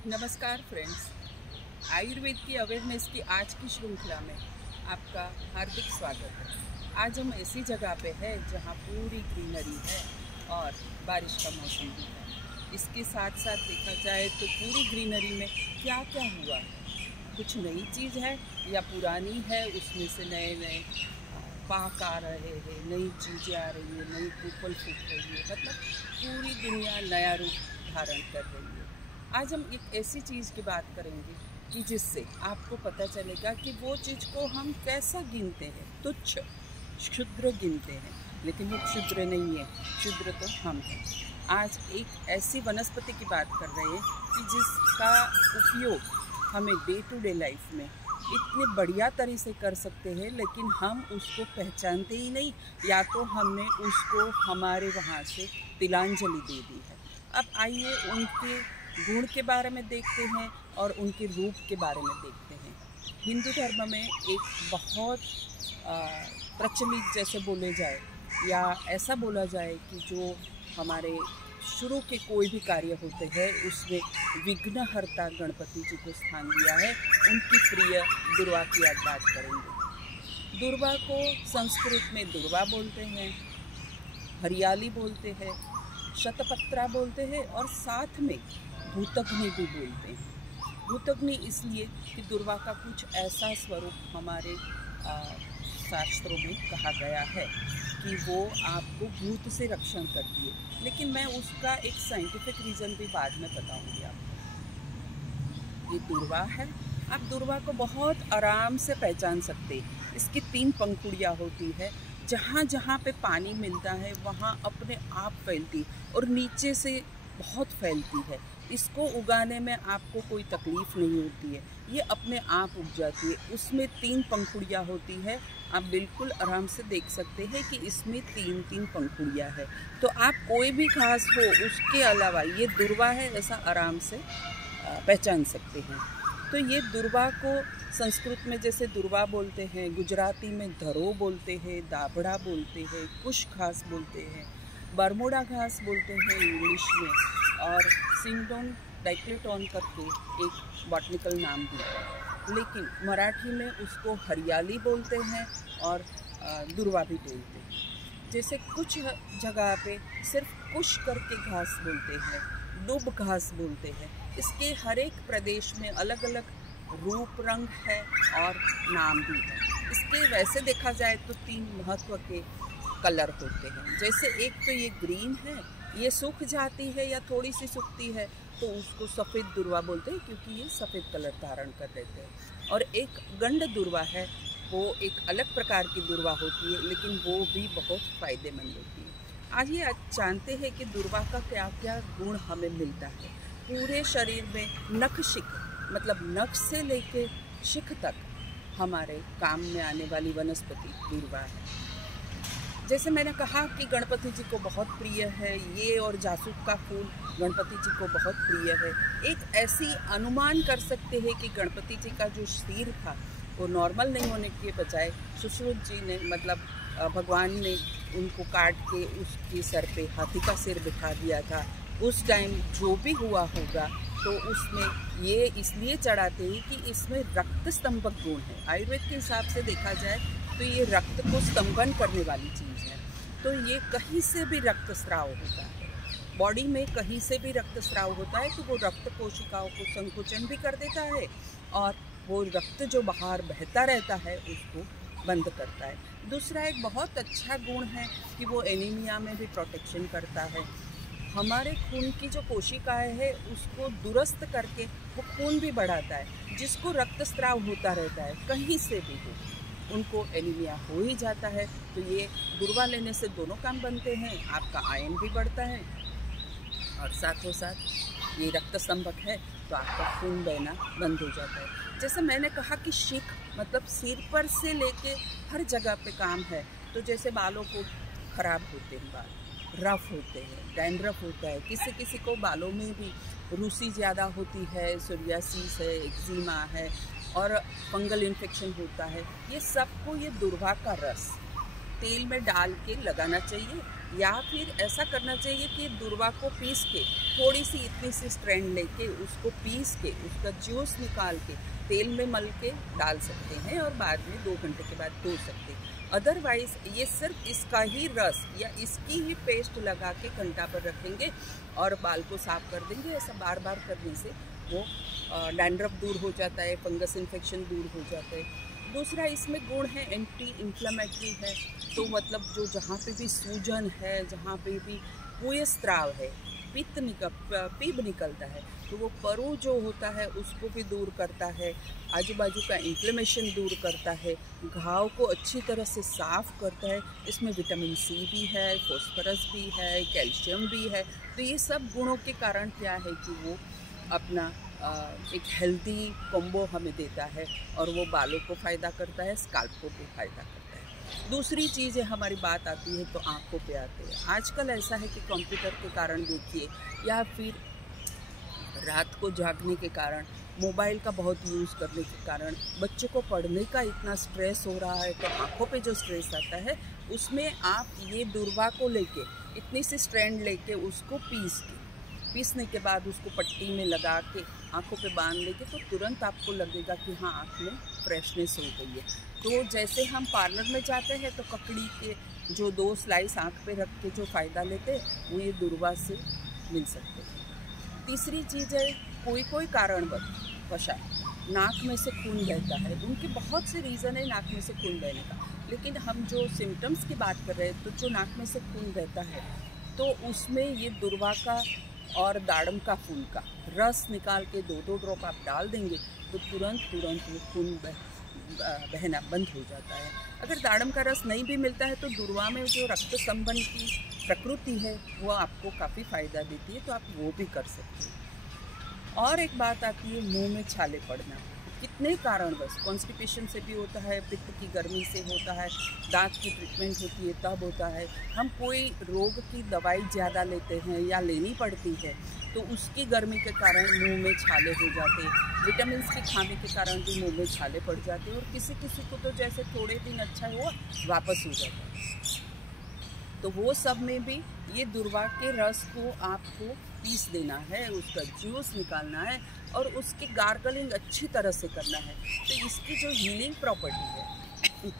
नमस्कार फ्रेंड्स, आयुर्वेद की अवेयरनेस की आज की श्रृंखला में आपका हार्दिक स्वागत है। आज हम ऐसी जगह पे हैं जहाँ पूरी ग्रीनरी है और बारिश का मौसम भी है। इसके साथ साथ देखा जाए तो पूरी ग्रीनरी में क्या क्या हुआ है, कुछ नई चीज़ है या पुरानी है, उसमें से नए नए पाक आ रहे हैं, नई चीज़ें आ रही है, नई फूल फूट रही है, मतलब पूरी दुनिया नया रूप धारण कर रही है। आज हम एक ऐसी चीज़ की बात करेंगे कि जिससे आपको पता चलेगा कि वो चीज़ को हम कैसा गिनते हैं, तुच्छ क्षुद्र गिनते हैं, लेकिन वो क्षुद्र नहीं है, क्षुद्र तो हम हैं। आज एक ऐसी वनस्पति की बात कर रहे हैं कि जिसका उपयोग हमें डे टू डे लाइफ में इतने बढ़िया तरह से कर सकते हैं, लेकिन हम उसको पहचानते ही नहीं, या तो हमने उसको हमारे वहाँ से तिलांजलि दे दी है। अब आइए उनके गुण के बारे में देखते हैं और उनके रूप के बारे में देखते हैं। हिंदू धर्म में एक बहुत प्रचलित जैसे बोले जाए या ऐसा बोला जाए कि जो हमारे शुरू के कोई भी कार्य होते हैं उसमें विघ्नहर्ता गणपति जी को स्थान दिया है। उनकी प्रिय दुर्वा की आज बात करेंगे। दुर्वा को संस्कृत में दुर्वा बोलते हैं, हरियाली बोलते हैं, शतपत्रा बोलते हैं और साथ में भूतग्नि भी बोलते हैं। भूतग्नि इसलिए कि दुर्वा का कुछ ऐसा स्वरूप हमारे शास्त्रों में कहा गया है कि वो आपको भूत से रक्षण करती है, लेकिन मैं उसका एक साइंटिफिक रीज़न भी बाद में बताऊंगी आपको। ये दुर्वा है, आप दुर्वा को बहुत आराम से पहचान सकते हैं। इसकी 3 पंखुड़ियाँ होती है, जहाँ जहाँ पे पानी मिलता है वहाँ अपने आप फैलती और नीचे से बहुत फैलती है। इसको उगाने में आपको कोई तकलीफ़ नहीं होती है, ये अपने आप उग जाती है। उसमें 3 पंखुड़ियाँ होती है, आप बिल्कुल आराम से देख सकते हैं कि इसमें 3-3 पंखुड़ियाँ है। तो आप कोई भी घास हो उसके अलावा ये दुर्वा है ऐसा आराम से पहचान सकते हैं। तो ये दुर्वा को संस्कृत में जैसे दुर्वा बोलते हैं, गुजराती में धरो बोलते हैं, दाभड़ा बोलते हैं, कुश घास बोलते हैं, बरमोडा घास बोलते हैं इंग्लिश में, और सिंगडोन डाइक्लेटॉन करके एक बॉटनिकल नाम भी है, लेकिन मराठी में उसको हरियाली बोलते हैं और दुर्वा भी बोलते हैं। जैसे कुछ जगह पे सिर्फ कुश करके घास बोलते हैं, दुब घास बोलते हैं। इसके हर एक प्रदेश में अलग अलग रूप रंग है और नाम भी है। इसके वैसे देखा जाए तो 3 महत्व के कलर होते हैं। जैसे एक तो ये ग्रीन है, ये सूख जाती है या थोड़ी सी सूखती है तो उसको सफ़ेद दुर्वा बोलते हैं क्योंकि ये सफ़ेद कलर धारण कर देते हैं। और एक गंड दुर्वा है, वो एक अलग प्रकार की दुर्वा होती है, लेकिन वो भी बहुत फ़ायदेमंद होती है। आज ये जानते हैं कि दुर्वा का क्या क्या गुण हमें मिलता है। पूरे शरीर में नख शिख, मतलब नख से लेके शिख तक हमारे काम में आने वाली वनस्पति दुर्वा है। जैसे मैंने कहा कि गणपति जी को बहुत प्रिय है ये, और जासूद का फूल गणपति जी को बहुत प्रिय है। एक ऐसी अनुमान कर सकते हैं कि गणपति जी का जो सिर था वो नॉर्मल नहीं होने के बजाय सुश्रुत जी ने, मतलब भगवान ने उनको काट के उसके सर पे हाथी का सिर बिठा दिया था। उस टाइम जो भी हुआ होगा तो उसमें ये इसलिए चढ़ाते हैं कि इसमें रक्त स्तंभक गुण है। आयुर्वेद के हिसाब से देखा जाए तो ये रक्त को स्तंभन करने वाली चीज़ है। तो ये कहीं से भी रक्त स्राव होता है, बॉडी में कहीं से भी रक्त स्राव होता है तो वो रक्त कोशिकाओं को संकुचन भी कर देता है और वो रक्त जो बाहर बहता रहता है उसको बंद करता है। दूसरा एक बहुत अच्छा गुण है कि वो एनीमिया में भी प्रोटेक्शन करता है। हमारे खून की जो कोशिकाएं है उसको दुरुस्त करके वो खून भी बढ़ाता है। जिसको रक्तस्राव होता रहता है कहीं से भी हो, उनको एनीमिया हो ही जाता है। तो ये दुर्वा लेने से दोनों काम बनते हैं, आपका आयन भी बढ़ता है और साथों साथ ये रक्त स्तंभक है तो आपका खून बहना बंद हो जाता है। जैसे मैंने कहा कि शिख मतलब सिर पर से लेके हर जगह पे काम है। तो जैसे बालों को ख़राब होते हैं, बाल रफ होते हैं, डैंड्रफ होता है, किसी किसी को बालों में भी रूसी ज़्यादा होती है, सोरियासिस है, एक्जिमा है और फंगल इन्फेक्शन होता है। ये सबको ये दुर्वा का रस तेल में डाल के लगाना चाहिए, या फिर ऐसा करना चाहिए कि दूर्वा को पीस के थोड़ी सी इतनी सी स्ट्रैंड लेके उसको पीस के उसका जूस निकाल के तेल में मल के डाल सकते हैं और बाद में 2 घंटे के बाद धो सकते हैं। अदरवाइज़ ये सिर्फ इसका ही रस या इसकी ही पेस्ट लगा के घंटा पर रखेंगे और बाल को साफ कर देंगे। ऐसा बार बार करने से वो डैंड्रफ दूर हो जाता है, फंगस इन्फेक्शन दूर हो जाता है। दूसरा इसमें गुण है एंटी इन्फ्लेमेटरी है, तो मतलब जो जहाँ पे भी सूजन है, जहाँ पे भी कुयस्त्राव है, पीप निकलता है, तो वो परु जो होता है उसको भी दूर करता है, आजू बाजू का इन्फ्लेमेशन दूर करता है, घाव को अच्छी तरह से साफ़ करता है। इसमें विटामिन सी भी है, फॉस्फोरस भी है, कैल्शियम भी है। तो ये सब गुणों के कारण क्या है कि वो अपना एक हेल्दी कॉम्बो हमें देता है और वो बालों को फ़ायदा करता है, स्काल्प को भी फ़ायदा करता है। दूसरी चीज़ है, हमारी बात आती है तो आँखों पे आते हैं। आजकल ऐसा है कि कंप्यूटर के कारण देखिए, या फिर रात को जागने के कारण, मोबाइल का बहुत यूज़ करने के कारण बच्चों को पढ़ने का इतना स्ट्रेस हो रहा है, तो आँखों पे जो स्ट्रेस आता है उसमें आप ये दूर्वा को लेके इतनी सी स्ट्रैंड लेके उसको पीसने के बाद उसको पट्टी में लगा के आँखों पे बांध लेंगे तो तुरंत आपको लगेगा कि हाँ, आँख में फ्रेशनेस हो गई है। तो जैसे हम पार्लर में जाते हैं तो ककड़ी के जो 2 स्लाइस आँख पे रख के जो फ़ायदा लेते हैं वो ये दूर्वा से मिल सकते हैं। तीसरी चीज़ है, कोई कारणवश नाक में से खून बहता है। उनके बहुत से रीज़न है नाक में से खून बहने का, लेकिन हम जो सिम्टम्स की बात कर रहे हैं तो जो नाक में से खून बहता है तो उसमें ये दूर्वा का और दाड़म का फूल का रस निकाल के 2-2 ड्रॉप आप डाल देंगे तो तुरंत वो खून बहना बंद हो जाता है। अगर दाड़म का रस नहीं भी मिलता है तो दूर्वा में जो रक्त संबंध की प्रकृति है वो आपको काफ़ी फ़ायदा देती है, तो आप वो भी कर सकते हैं। और एक बात आती है मुंह में छाले पड़ना। कितने कारणवश, कॉन्स्टिपेशन से भी होता है, पित्त की गर्मी से होता है, दांत की ट्रीटमेंट होती है तब होता है, हम कोई रोग की दवाई ज़्यादा लेते हैं या लेनी पड़ती है तो उसकी गर्मी के कारण मुंह में छाले हो जाते हैं, विटामिन की खामी के कारण भी मुंह में छाले पड़ जाते हैं, और किसी को तो जैसे थोड़े दिन अच्छा हुआ वापस हो जाता है। तो वो सब में भी ये दूर्वा के रस को आपको पीस देना है, उसका जूस निकालना है और उसकी गार्गलिंग अच्छी तरह से करना है। तो इसकी जो हीलिंग प्रॉपर्टी है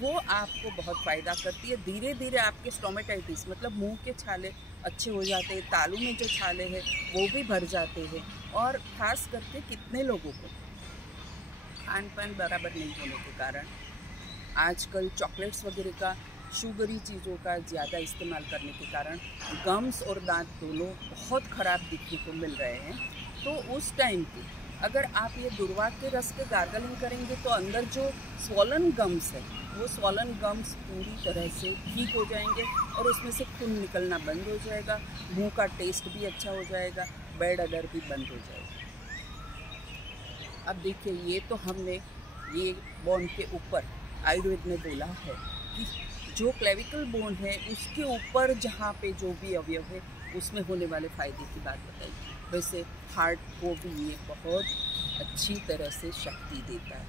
वो आपको बहुत फ़ायदा करती है। धीरे धीरे आपके स्टोमेटाइटिस मतलब मुंह के छाले अच्छे हो जाते हैं, तालू में जो छाले हैं वो भी भर जाते हैं, और ख़ास करके कितने लोगों को खान पान बराबर नहीं होने के कारण आजकल चॉकलेट्स वगैरह का, शुगरी चीज़ों का ज़्यादा इस्तेमाल करने के कारण गम्स और दांत दोनों बहुत ख़राब दिखने को मिल रहे हैं। तो उस टाइम पे अगर आप ये दूर्वा के रस के गार्गलिंग करेंगे तो अंदर जो स्वॉलन गम्स है वो स्वॉलन गम्स पूरी तरह से ठीक हो जाएंगे और उसमें से खून निकलना बंद हो जाएगा, मुंह का टेस्ट भी अच्छा हो जाएगा, बैड अदर भी बंद हो जाएगा। अब देखिए, ये तो हमने ये बोन के ऊपर आयुर्वेद में बोला है कि जो क्लेविकल बोन है उसके ऊपर जहाँ पे जो भी अवयव है उसमें होने वाले फ़ायदे की बात बताई। वैसे हार्ट को भी ये बहुत अच्छी तरह से शक्ति देता है,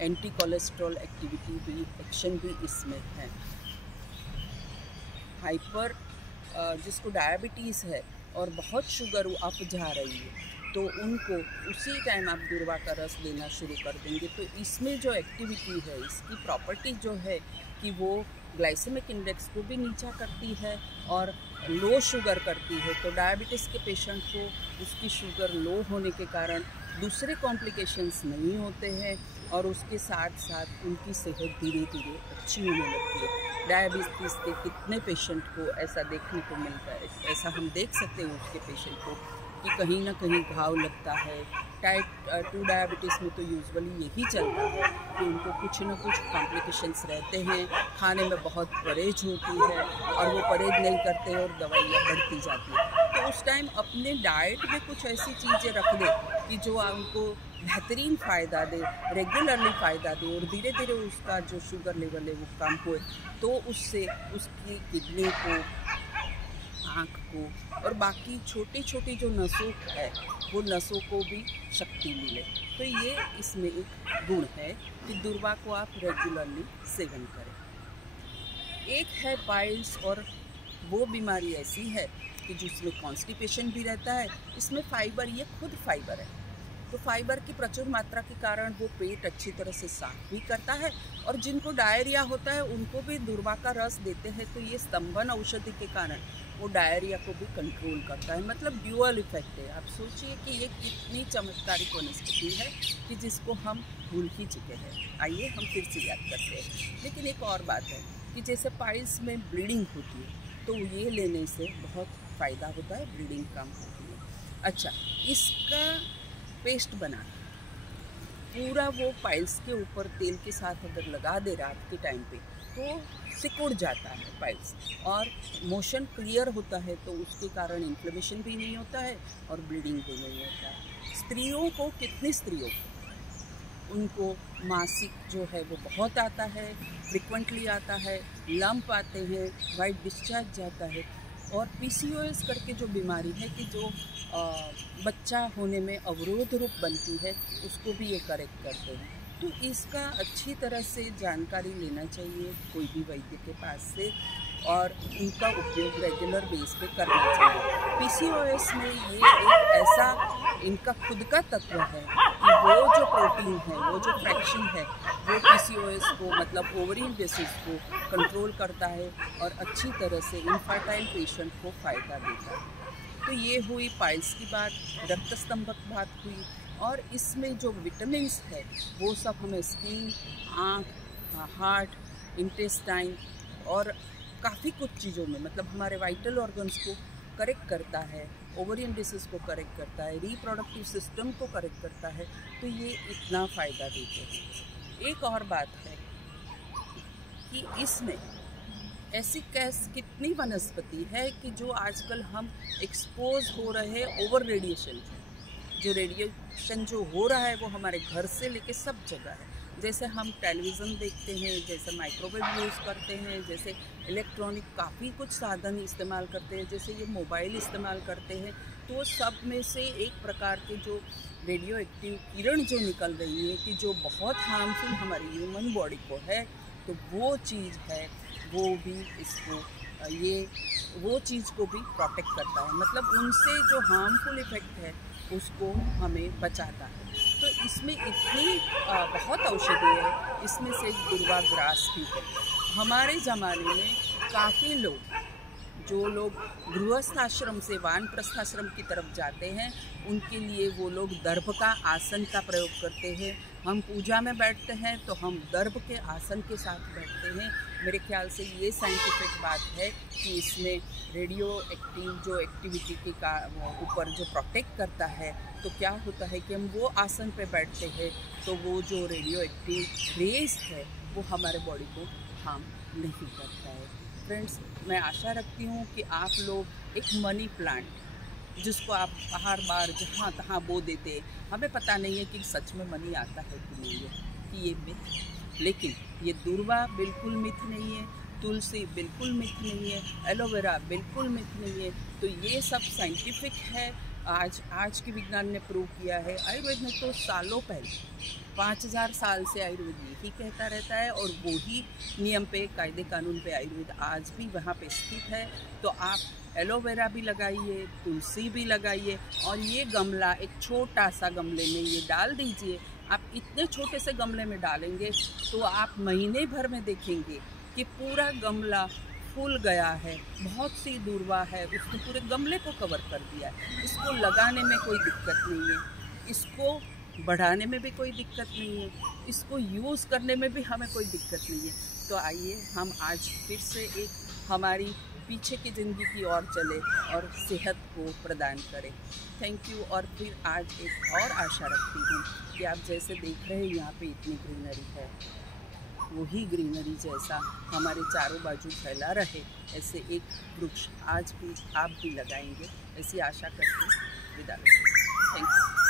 एंटी कोलेस्ट्रॉल एक्टिविटी भी, एक्शन भी इसमें है। हाइपर जिसको डायबिटीज़ है और बहुत शुगर अप जा रही है तो उनको उसी टाइम आप दूर्वा का रस देना शुरू कर देंगे तो इसमें जो एक्टिविटी है, इसकी प्रॉपर्टी जो है कि वो ग्लाइसेमिक इंडेक्स को भी नीचा करती है और लो शुगर करती है। तो डायबिटीज़ के पेशेंट को उसकी शुगर लो होने के कारण दूसरे कॉम्प्लिकेशंस नहीं होते हैं और उसके साथ साथ उनकी सेहत धीरे धीरे अच्छी होने लगती है। डायबिटीज़ के कितने पेशेंट को ऐसा देखने को मिलता है, ऐसा हम देख सकते हैं उसके पेशेंट को कि कहीं ना कहीं घाव लगता है। टाइप 2 डायबिटीज़ में तो यूजुअली यही चलता है कि उनको कुछ ना कुछ कॉम्प्लिकेशंस रहते हैं, खाने में बहुत परहेज होती है और वो परहेज नहीं करते और दवाइयाँ बढ़ती जाती है। तो उस टाइम अपने डाइट में कुछ ऐसी चीज़ें रख दे कि जो उनको बेहतरीन फ़ायदा दे, रेगुलरली फ़ायदा दे और धीरे धीरे उसका जो शुगर लेवल है वो कम होए, तो उससे उसकी किडनी को, आँख को और बाकी छोटी छोटी जो नसों है वो नसों को भी शक्ति मिले। तो ये इसमें एक गुण है कि दूर्वा को आप रेगुलरली सेवन करें। एक है पाइल्स, और वो बीमारी ऐसी है कि जिसमें कॉन्स्टिपेशन भी रहता है। इसमें फाइबर, ये खुद फाइबर है, तो फाइबर की प्रचुर मात्रा के कारण वो पेट अच्छी तरह से साफ भी करता है, और जिनको डायरिया होता है उनको भी दूर्वा का रस देते हैं, तो ये स्तंभन औषधि के कारण वो डायरिया को भी कंट्रोल करता है। मतलब ड्यूअल इफेक्ट है। आप सोचिए कि ये कितनी चमत्कारिक वनस्पति है कि जिसको हम भूल ही चुके हैं। आइए हम फिर से याद करते हैं। लेकिन एक और बात है कि जैसे पाइल्स में ब्लीडिंग होती है, तो ये लेने से बहुत फ़ायदा होता है, ब्लीडिंग कम होती है। अच्छा, इसका पेस्ट बना पूरा वो पाइल्स के ऊपर तेल के साथ अगर लगा दे रात के टाइम पे, तो सिकुड़ जाता है पाइल्स, और मोशन क्लियर होता है, तो उसके कारण इन्फ्लेमेशन भी नहीं होता है और ब्लीडिंग भी नहीं होता है। स्त्रियों को, कितनी स्त्रियों को, उनको मासिक जो है वो बहुत आता है, फ्रिक्वेंटली आता है, लंप आते हैं, वाइट डिस्चार्ज जाता है, और PCOS करके जो बीमारी है कि जो बच्चा होने में अवरोध रूप बनती है, उसको भी ये करेक्ट करते हैं। तो इसका अच्छी तरह से जानकारी लेना चाहिए कोई भी वैद्य के पास से, और उनका उपयोग रेगुलर बेस पे करना चाहिए। PCOS में ये एक ऐसा इनका खुद का तत्व है कि वो जो प्रोटीन है, वो जो फ्रैक्शन है, वो PCOS को, मतलब ओवरियन डिसीज को कंट्रोल करता है और अच्छी तरह से इनफर्टाइल पेशेंट को फ़ायदा देता है। तो ये हुई पाइल्स की बात, रक्तस्तंभक बात हुई, और इसमें जो विटामिन्स है वो सब हमें स्किन, आँख, हार्ट, इंटेस्टाइन और काफ़ी कुछ चीज़ों में, मतलब हमारे वाइटल ऑर्गन्स को करेक्ट करता है, ओवरियन डिसीज को करेक्ट करता है, रिप्रोडक्टिव सिस्टम को करेक्ट करता है, तो ये इतना फ़ायदा देते हैं। एक और बात है कि इसमें ऐसी कितनी वनस्पति है कि जो आजकल हम एक्सपोज हो रहे हैं ओवर रेडिएशन। जो रेडिएशन जो हो रहा है वो हमारे घर से लेके सब जगह है। जैसे हम टेलीविज़न देखते हैं, जैसे माइक्रोवेव यूज़ करते हैं, जैसे इलेक्ट्रॉनिक काफ़ी कुछ साधन इस्तेमाल करते हैं, जैसे ये मोबाइल इस्तेमाल करते हैं, तो सब में से एक प्रकार के जो रेडियो एक्टिव किरण जो निकल रही है कि जो बहुत हार्मफुल हमारी ह्यूमन बॉडी को है, तो वो चीज़ है, वो भी इसको वो चीज़ को भी प्रोटेक्ट करता है। मतलब उनसे जो हार्मफुल इफ़ेक्ट है उसको हमें बचाता है। तो इसमें इतनी बहुत औषधि है, इसमें से दूर्वा ग्रास भी है। हमारे ज़माने में काफ़ी लोग, जो लोग गृहस्थ आश्रम से वानप्रस्थाश्रम की तरफ जाते हैं, उनके लिए वो लोग दर्भ का आसन का प्रयोग करते हैं। हम पूजा में बैठते हैं तो हम दर्भ के आसन के साथ बैठते हैं। मेरे ख्याल से ये साइंटिफिक बात है कि इसमें रेडियो एक्टिव जो एक्टिविटी के ऊपर जो प्रोटेक्ट करता है, तो क्या होता है कि हम वो आसन पे बैठते हैं तो वो जो रेडियो एक्टिव रेज है वो हमारे बॉडी को हार्म नहीं करता है। फ्रेंड्स, मैं आशा रखती हूँ कि आप लोग एक मनी प्लांट, जिसको आप हर बार जहाँ तहाँ बो देते, हमें पता नहीं है कि सच में मनी आता है कि नहीं है, कि ये मिथ। लेकिन ये दूर्वा बिल्कुल मिथ नहीं है, तुलसी बिल्कुल मिथ नहीं है, एलोवेरा बिल्कुल मिथ नहीं है। तो ये सब साइंटिफिक है। आज के विज्ञान ने प्रूव किया है। आयुर्वेद में तो सालों पहले 5000 साल से आयुर्वेद यही कहता रहता है, और वही नियम पे, कायदे कानून पे आयुर्वेद आज भी वहाँ पे स्थित है। तो आप एलोवेरा भी लगाइए, तुलसी भी लगाइए, और ये गमला एक छोटा सा गमले में ये डाल दीजिए। आप इतने छोटे से गमले में डालेंगे तो आप महीने भर में देखेंगे कि पूरा गमला फूल गया है, बहुत सी दूर्वा है, उसने पूरे गमले को कवर कर दिया है। इसको लगाने में कोई दिक्कत नहीं है, इसको बढ़ाने में भी कोई दिक्कत नहीं है, इसको यूज़ करने में भी हमें कोई दिक्कत नहीं है। तो आइए हम आज फिर से एक हमारी पीछे की ज़िंदगी की ओर चले और सेहत को प्रदान करें। Thank you. और फिर आज एक और आशा रखती हूँ कि आप जैसे देख रहे हैं यहाँ पे इतनी ग्रीनरी है, वही ग्रीनरी जैसा हमारे चारों बाजू फैला रहे, ऐसे एक वृक्ष आज भी आप भी लगाएंगे, ऐसी आशा करके विदा लेते हैं। Thank you.